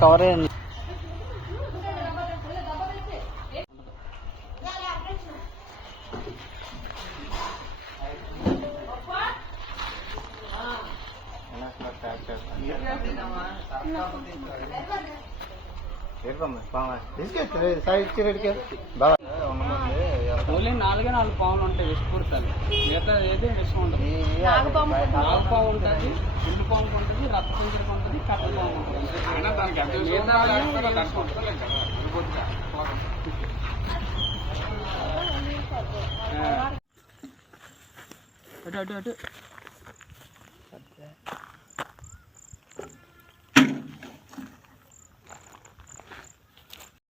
Cover only 4 పాములు ఉంటాయి విషపూరితాలు. మిగతా ఏది విషం ఉంటుంది. నాగపాము ఉంటుంది, ఇల్లు పాము ఉంటుంది, రక్తపుంజులకు ఉంటుంది, కట్టెల పాము ఉంటుంది. అటు